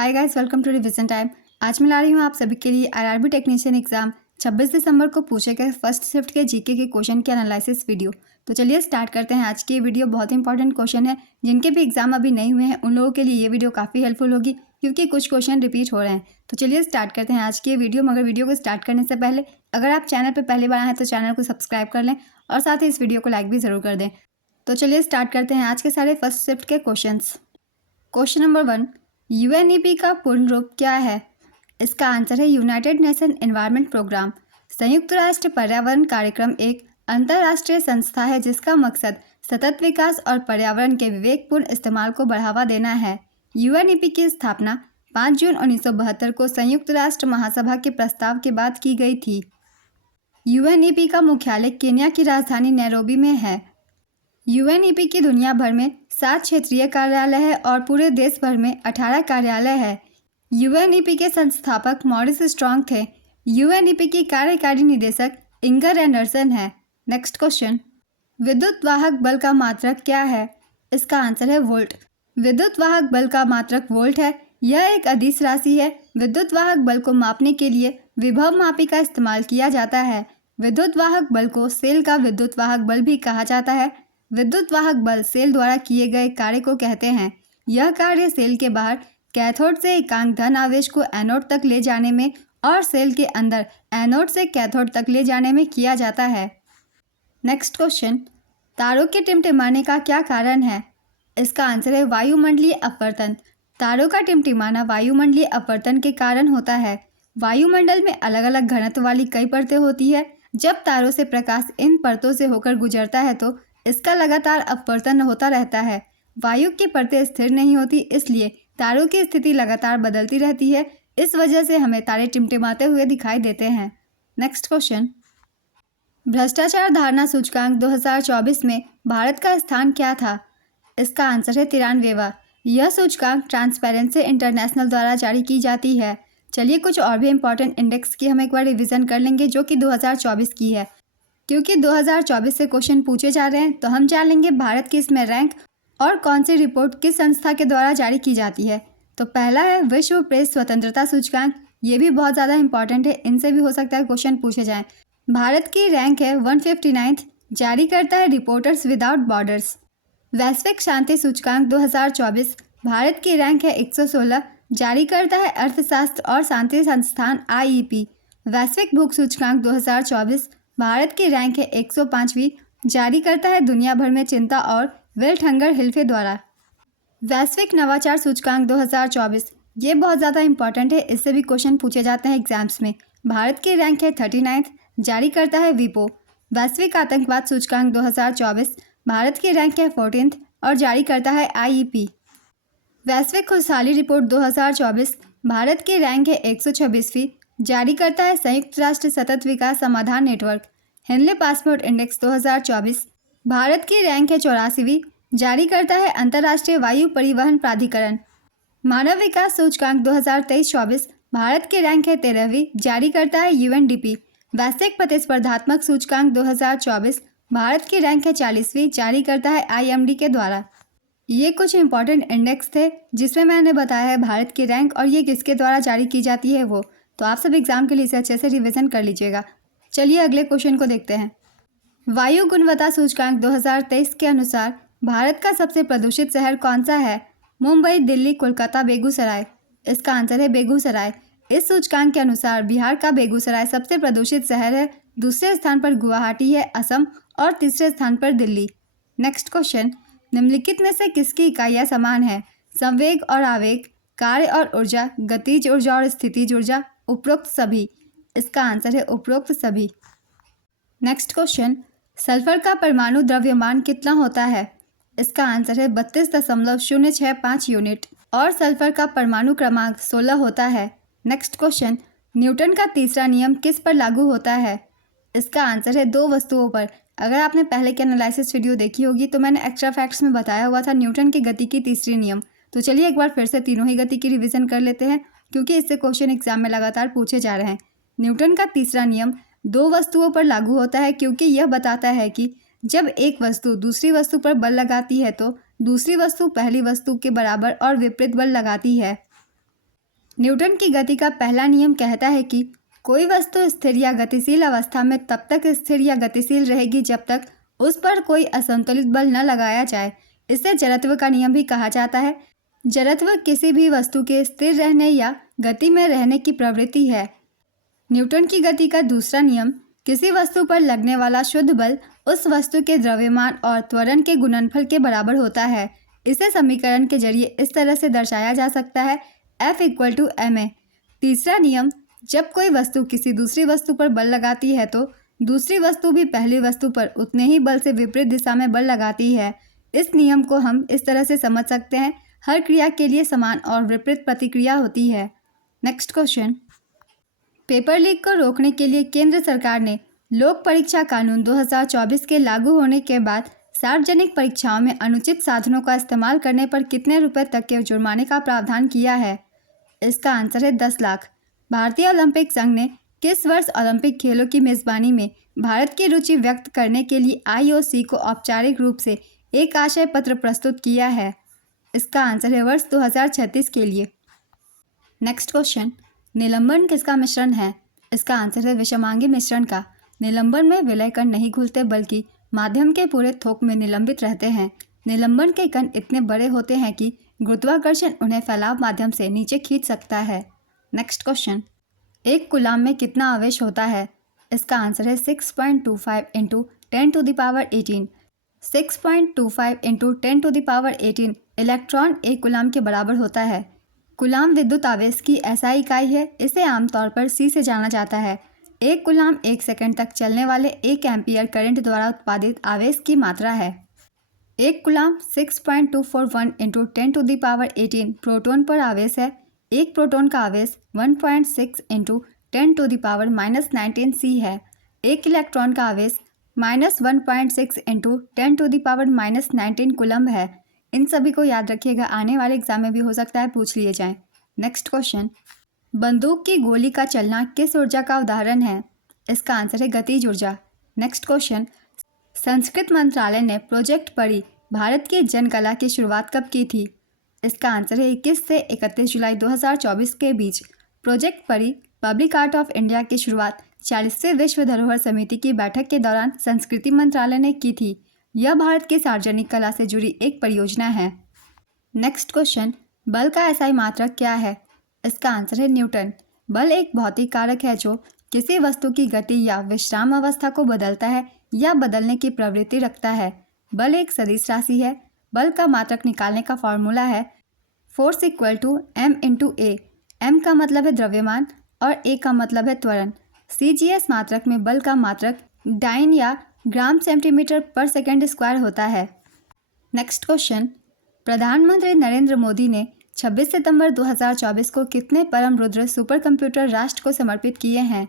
Hi guys, welcome to revision time. आज मैं ला रही हूँ आप सभी के लिए आरआरबी टेक्नीशियन एग्जाम 26 दिसंबर को पूछे गए फर्स्ट शिफ्ट के जीके के क्वेश्चन के एनालिसिस वीडियो। तो चलिए स्टार्ट करते हैं। आज की ये वीडियो बहुत इंपॉर्टेंट क्वेश्चन है। जिनके भी एग्जाम अभी नहीं हुए हैं उन लोगों के लिए ये वीडियो काफ़ी हेल्पफुल होगी, क्योंकि कुछ क्वेश्चन रिपीट हो रहे हैं। तो चलिए स्टार्ट करते हैं आज की ये वीडियो। मगर वीडियो को स्टार्ट करने से पहले अगर आप चैनल पर पहली बार आए हैं तो चैनल को सब्सक्राइब कर लें और साथ ही इस वीडियो को लाइक भी ज़रूर कर दें। तो चलिए स्टार्ट करते हैं आज के सारे फर्स्ट शिफ्ट के क्वेश्चन। क्वेश्चन नंबर 1, यूएनईपी का पूर्ण रूप क्या है? इसका आंसर है यूनाइटेड नेशन एनवायरनमेंट प्रोग्राम। संयुक्त राष्ट्र पर्यावरण कार्यक्रम एक अंतर्राष्ट्रीय संस्था है जिसका मकसद सतत विकास और पर्यावरण के विवेकपूर्ण इस्तेमाल को बढ़ावा देना है। यूएनईपी की स्थापना 5 जून 1972 को संयुक्त राष्ट्र महासभा के प्रस्ताव के बाद की गई थी। यूएनईपी का मुख्यालय केन्या की राजधानी नैरोबी में है। यूएनईपी की दुनिया भर में 7 क्षेत्रीय कार्यालय है और पूरे देश भर में 18 कार्यालय है। यूएनईपी के संस्थापक मॉरिस स्ट्रॉन्ग थे। यूएनईपी की कार्यकारी निदेशक इंगर एंडरसन है। नेक्स्ट क्वेश्चन, विद्युत वाहक बल का मात्रक क्या है? इसका आंसर है वोल्ट। विद्युत वाहक बल का मात्रक वोल्ट है। यह एक अदिश राशि है। विद्युत वाहक बल को मापने के लिए विभव मापी का इस्तेमाल किया जाता है। विद्युत वाहक बल को सेल का विद्युत वाहक बल भी कहा जाता है। विद्युत वाहक बल सेल द्वारा किए गए कार्य को कहते हैं। यह कार्य सेल के बाहर कैथोड से एकांक धन आवेश को एनोड तक ले जाने में और सेल के अंदर एनोड से कैथोड तक ले जाने में किया जाता है। नेक्स्ट क्वेश्चन, तारों के टिमटिमाने का क्या कारण है? इसका आंसर है वायुमंडलीय अपवर्तन। तारों का टिमटिमाना वायुमंडलीय अपवर्तन के कारण होता है। वायुमंडल में अलग अलग घनत्व वाली कई परतें होती है। जब तारों से प्रकाश इन परतों से होकर गुजरता है तो इसका लगातार अपवर्तन होता रहता है। वायु की परतें स्थिर नहीं होती, इसलिए तारों की स्थिति लगातार बदलती रहती है। इस वजह से हमें तारे टिमटिमाते हुए दिखाई देते हैं। नेक्स्ट क्वेश्चन, भ्रष्टाचार धारणा सूचकांक 2024 में भारत का स्थान क्या था? इसका आंसर है 93वां। यह सूचकांक ट्रांसपेरेंसी इंटरनेशनल द्वारा जारी की जाती है। चलिए कुछ और भी इंपॉर्टेंट इंडेक्स की हम एक बार रिवीजन कर लेंगे जो कि 2024 की है। क्योंकि 2024 से क्वेश्चन पूछे जा रहे हैं तो हम जान लेंगे भारत की इसमें रैंक और कौन सी रिपोर्ट किस संस्था के द्वारा जारी की जाती है। तो पहला है विश्व प्रेस स्वतंत्रता सूचकांक। ये भी बहुत ज़्यादा इंपॉर्टेंट है, इनसे भी हो सकता है क्वेश्चन पूछे जाएं। भारत की रैंक है 159, जारी करता है रिपोर्टर्स विदाउट बॉर्डर्स। वैश्विक शांति सूचकांक 2024, भारत की रैंक है 116, जारी करता है अर्थशास्त्र और शांति संस्थान IEP। वैश्विक भूख सूचकांक 2024, भारत की रैंक है 105वीं, जारी करता है दुनिया भर में चिंता और वेल्थ हंगर हिल्फे द्वारा। वैश्विक नवाचार सूचकांक 2024, ये बहुत ज़्यादा इंपॉर्टेंट है, इससे भी क्वेश्चन पूछे जाते हैं एग्जाम्स में। भारत की रैंक है 39th, जारी करता है विपो। वैश्विक आतंकवाद सूचकांक 2024, भारत की रैंक है 14th और जारी करता है IEP। वैश्विक खुशहाली रिपोर्ट 2024, भारत की रैंक है 126वीं, जारी करता है संयुक्त राष्ट्र सतत विकास समाधान नेटवर्क। हेनले पासपोर्ट इंडेक्स 2024, भारत की रैंक है 84वीं, जारी करता है अंतर्राष्ट्रीय वायु परिवहन प्राधिकरण। मानव विकास सूचकांक 2023-24, भारत की रैंक है 13वीं, जारी करता है UNDP। वैश्विक प्रतिस्पर्धात्मक सूचकांक 2024, भारत की रैंक है 40वीं, जारी करता है IMD के द्वारा। ये कुछ इंपॉर्टेंट इंडेक्स थे जिसमें मैंने बताया है भारत की रैंक और ये किसके द्वारा जारी की जाती है वो। तो आप सब एग्जाम के लिए इसे अच्छे से रिवीजन कर लीजिएगा। चलिए अगले क्वेश्चन को देखते हैं। वायु गुणवत्ता सूचकांक 2023 के अनुसार भारत का सबसे प्रदूषित शहर कौन सा है? मुंबई, दिल्ली, कोलकाता, बेगूसराय। इसका आंसर है बेगूसराय। इस सूचकांक के अनुसार बिहार का बेगूसराय सबसे प्रदूषित शहर है। दूसरे स्थान पर गुवाहाटी है, असम, और तीसरे स्थान पर दिल्ली। नेक्स्ट क्वेश्चन, निम्नलिखित में से किसकी इकाइयाँ समान है? संवेग और आवेग, कार्य और ऊर्जा, गतिज ऊर्जा और स्थितिज ऊर्जा, उपरोक्त सभी। इसका आंसर है उपरोक्त सभी। नेक्स्ट क्वेश्चन, सल्फर का परमाणु द्रव्यमान कितना होता है? इसका आंसर है 32.065 यूनिट और सल्फर का परमाणु क्रमांक 16 होता है। नेक्स्ट क्वेश्चन, न्यूटन का तीसरा नियम किस पर लागू होता है? इसका आंसर है 2 वस्तुओं पर। अगर आपने पहले की एनालिसिस वीडियो देखी होगी तो मैंने एक्स्ट्रा फैक्ट्स में बताया हुआ था न्यूटन की गति की तीसरी नियम। तो चलिए एक बार फिर से तीनों ही गति की रिवीजन कर लेते हैं, क्योंकि इससे क्वेश्चन एग्जाम में लगातार पूछे जा रहे हैं। न्यूटन का तीसरा नियम 2 वस्तुओं पर लागू होता है, क्योंकि यह बताता है कि जब एक वस्तु दूसरी वस्तु पर बल लगाती है तो दूसरी वस्तु पहली वस्तु के बराबर और विपरीत बल लगाती है। न्यूटन की गति का पहला नियम कहता है कि कोई वस्तु स्थिर या गतिशील अवस्था में तब तक स्थिर या गतिशील रहेगी जब तक उस पर कोई असंतुलित बल न लगाया जाए। इसे जड़त्व का नियम भी कहा जाता है। जड़त्व किसी भी वस्तु के स्थिर रहने या गति में रहने की प्रवृत्ति है। न्यूटन की गति का दूसरा नियम, किसी वस्तु पर लगने वाला शुद्ध बल उस वस्तु के द्रव्यमान और त्वरण के गुणनफल के बराबर होता है। इसे समीकरण के जरिए इस तरह से दर्शाया जा सकता है, F = ma। तीसरा नियम, जब कोई वस्तु किसी दूसरी वस्तु पर बल लगाती है तो दूसरी वस्तु भी पहली वस्तु पर उतने ही बल से विपरीत दिशा में बल लगाती है। इस नियम को हम इस तरह से समझ सकते हैं, हर क्रिया के लिए समान और विपरीत प्रतिक्रिया होती है। नेक्स्ट क्वेश्चन, पेपर लीक को रोकने के लिए केंद्र सरकार ने लोक परीक्षा कानून 2024 के लागू होने के बाद सार्वजनिक परीक्षाओं में अनुचित साधनों का इस्तेमाल करने पर कितने रुपए तक के जुर्माने का प्रावधान किया है? इसका आंसर है 10 लाख। भारतीय ओलंपिक संघ ने किस वर्ष ओलंपिक खेलों की मेज़बानी में भारत की रुचि व्यक्त करने के लिए IOC को औपचारिक रूप से एक आशय पत्र प्रस्तुत किया है? इसका आंसर है वर्ष 2036 के लिए। नेक्स्ट क्वेश्चन, निलंबन किसका मिश्रण है? इसका आंसर है विषमांगी मिश्रण का। निलंबन में विलय कण नहीं घुलते बल्कि माध्यम के पूरे थोक में निलंबित रहते हैं। निलंबन के कण इतने बड़े होते हैं कि गुरुत्वाकर्षण उन्हें फैलाव माध्यम से नीचे खींच सकता है। नेक्स्ट क्वेश्चन, एक कूलाम में कितना आवेश होता है? इसका आंसर है 6.25 × 10⁻18। 6.25 × 10⁻18 इलेक्ट्रॉन एक कूलाम के बराबर होता है। कूलाम विद्युत आवेश की ऐसा इकाई है, इसे आमतौर पर C से जाना जाता है। एक कूलाम 1 सेकंड तक चलने वाले 1 एम्पीयर करंट द्वारा उत्पादित आवेश की मात्रा है। एक कूलाम 6.241 × 10⁻18 प्रोटॉन पर आवेश है। एक प्रोटॉन का आवेश 1.6 × 10⁻−19 C है। एक इलेक्ट्रॉन का आवेश -1.6 × 10⁻−19 कूलम्ब है। इन सभी को याद रखिएगा, आने वाले एग्जाम में भी हो सकता है पूछ लिए जाएं। नेक्स्ट क्वेश्चन, बंदूक की गोली का चलना किस ऊर्जा का उदाहरण है? इसका आंसर है गतिज ऊर्जा। नेक्स्ट क्वेश्चन, संस्कृत मंत्रालय ने प्रोजेक्ट परी भारत की जनकला की शुरुआत कब की थी? इसका आंसर है 21 से 31 जुलाई 2024 के बीच। प्रोजेक्ट परी पब्लिक आर्ट ऑफ इंडिया की शुरुआत 40वें विश्व धरोहर समिति की बैठक के दौरान संस्कृति मंत्रालय ने की थी। यह भारत की सार्वजनिक कला से जुड़ी एक परियोजना है। नेक्स्ट क्वेश्चन, बल का एसआई मात्रक क्या है? इसका आंसर है न्यूटन। बल एक भौतिक कारक है जो किसी वस्तु की गति या विश्राम अवस्था को बदलता है या बदलने की प्रवृत्ति रखता है। बल एक सदिश राशि है। बल का मात्रक निकालने का फॉर्मूला है फोर्स = m × a। m का मतलब है द्रव्यमान और a का मतलब है त्वरण। CGS मात्रक में बल का मात्रक डाइन या ग्राम सेंटीमीटर पर सेकंड स्क्वायर होता है। नेक्स्ट क्वेश्चन, प्रधानमंत्री नरेंद्र मोदी ने 26 सितंबर 2024 को कितने परम रुद्र सुपर कंप्यूटर राष्ट्र को समर्पित किए हैं?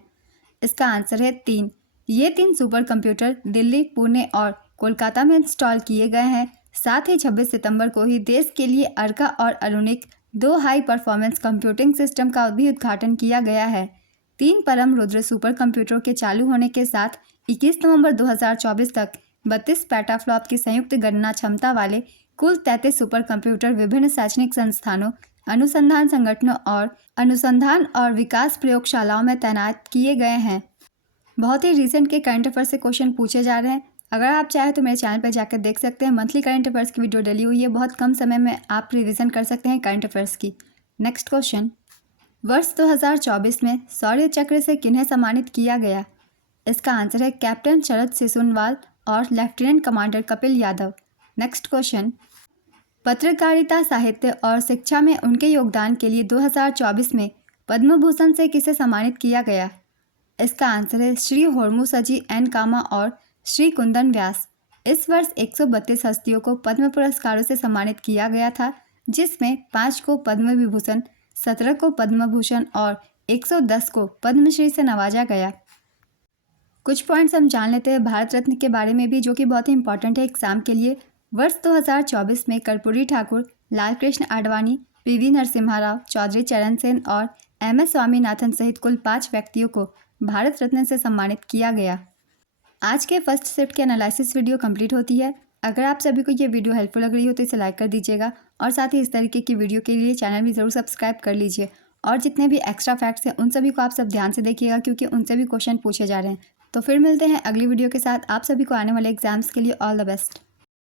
इसका आंसर है 3। ये 3 सुपर कंप्यूटर दिल्ली, पुणे और कोलकाता में इंस्टॉल किए गए हैं। साथ ही 26 सितंबर को ही देश के लिए अर्का और अरुणिक 2 हाई परफॉर्मेंस कंप्यूटिंग सिस्टम का भी उद्घाटन किया गया है। 3 परम रुद्र सुपर कंप्यूटरों के चालू होने के साथ 21 नवंबर 2024 तक 32 पेटाफ्लॉप की संयुक्त गणना क्षमता वाले कुल 33 सुपर कंप्यूटर विभिन्न शैक्षणिक संस्थानों, अनुसंधान संगठनों और अनुसंधान और विकास प्रयोगशालाओं में तैनात किए गए हैं। बहुत ही रिसेंट के करंट अफेयर्स से क्वेश्चन पूछे जा रहे हैं। अगर आप चाहें तो मेरे चैनल पर जाकर देख सकते हैं। मंथली करंट अफेयर्स की वीडियो डली हुई है, बहुत कम समय में आप रिवीजन कर सकते हैं करंट अफेयर्स की। नेक्स्ट क्वेश्चन, वर्ष 2024 में शौर्य चक्र से किन्हें सम्मानित किया गया? इसका आंसर है कैप्टन शरद सिसोनवाल और lieutenant commander Kapil Yadav. Next question, पत्रकारिता, साहित्य और शिक्षा में उनके योगदान के लिए 2024 में पद्म भूषण से किसे सम्मानित किया गया? इसका आंसर है श्री होर्मुसजी एन कामा और श्री कुंदन व्यास। इस वर्ष 132 हस्तियों को पद्म पुरस्कारों से सम्मानित किया गया था, जिसमें 5 को पद्म विभूषण, 17 को पद्म भूषण और 110 को पद्मश्री से नवाजा गया। कुछ पॉइंट्स हम जान लेते हैं भारत रत्न के बारे में भी, जो कि बहुत ही इंपॉर्टेंट है एग्जाम के लिए। वर्ष 2024 में कर्पूरी ठाकुर, लालकृष्ण आडवाणी, PV नरसिम्हा राव, चौधरी चरण सेन और MS स्वामीनाथन सहित कुल 5 व्यक्तियों को भारत रत्न से सम्मानित किया गया। आज के फर्स्ट शिफ्ट के एनालिसिस वीडियो कंप्लीट होती है। अगर आप सभी को ये वीडियो हेल्पफुल लग रही हो तो इसे लाइक कर दीजिएगा और साथ ही इस तरीके की वीडियो के लिए चैनल भी ज़रूर सब्सक्राइब कर लीजिए और जितने भी एक्स्ट्रा फैक्ट्स हैं उन सभी को आप सब ध्यान से देखिएगा, क्योंकि उनसे भी क्वेश्चन पूछे जा रहे हैं। तो फिर मिलते हैं अगली वीडियो के साथ। आप सभी को आने वाले एग्जाम्स के लिए ऑल द बेस्ट।